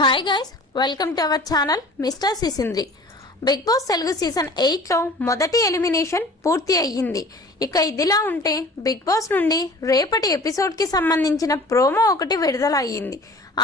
Hi guys, welcome to our channel mister Sisindri. Bigg Boss Telugu season 8లో మొదటి ఎలిమినేషన్ పూర్తి అయ్యింది. ఇక ఇదిలా ఉంటే బిగ్ బాస్ నుండి రేపటి ఎపిసోడ్కి సంబంధించిన ప్రోమో ఒకటి విడుదల అయ్యింది.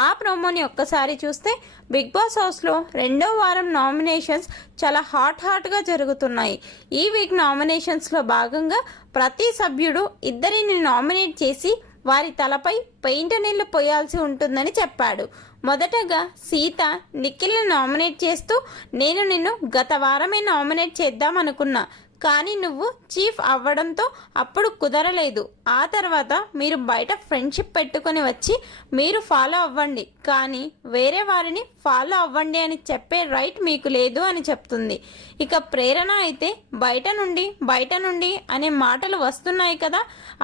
ఆ ప్రోమోని ఒక్కసారి చూస్తే బిగ్ బాస్ హౌస్లో రెండో వారం నామినేషన్స్ చాలా హాట్గా జరుగుతున్నాయి. ఈ వీక్ నామినేషన్స్లో భాగంగా ప్రతి సభ్యుడు ఇద్దరిని నామినేట్ చేసి వారి తలపై పెయింట్ నీళ్లు పోయాల్సి ఉంటుందని చెప్పాడు. మొదటగా సీత నిఖిల్ని నామినేట్ చేస్తూ, నేను నిన్ను గత వారమే నామినేట్ చేద్దాం అనుకున్నా, కానీ నువ్వు చీఫ్ అవ్వడంతో అప్పుడు కుదరలేదు. ఆ తర్వాత మీరు బయట ఫ్రెండ్షిప్ పెట్టుకొని వచ్చి మీరు ఫాలో అవ్వండి, కానీ వేరే వారిని ఫాలో అవ్వండి అని చెప్పే రైట్ మీకు లేదు అని చెప్తుంది. ఇక ప్రేరణ అయితే బయట నుండి అనే మాటలు వస్తున్నాయి కదా,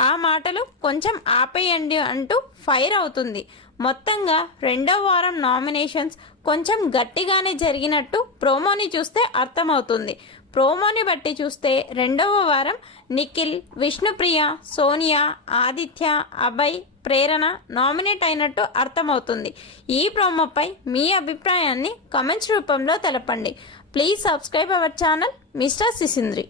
ఆ మాటలు కొంచెం ఆపేయండి అంటూ ఫైర్ అవుతుంది. మొత్తంగా రెండో వారం నామినేషన్స్ కొంచెం గట్టిగానే జరిగినట్టు ప్రోమోని చూస్తే అర్థమవుతుంది. ప్రోమోని బట్టి చూస్తే రెండవ వారం నిఖిల్, విష్ణుప్రియ, సోనియా, ఆదిత్య, అభయ్, ప్రేరణ నామినేట్ అయినట్టు అర్థమవుతుంది. ఈ ప్రోమోపై మీ అభిప్రాయాన్ని కామెంట్స్ రూపంలో తెలపండి. Please subscribe our channel mister సిసింద్రి.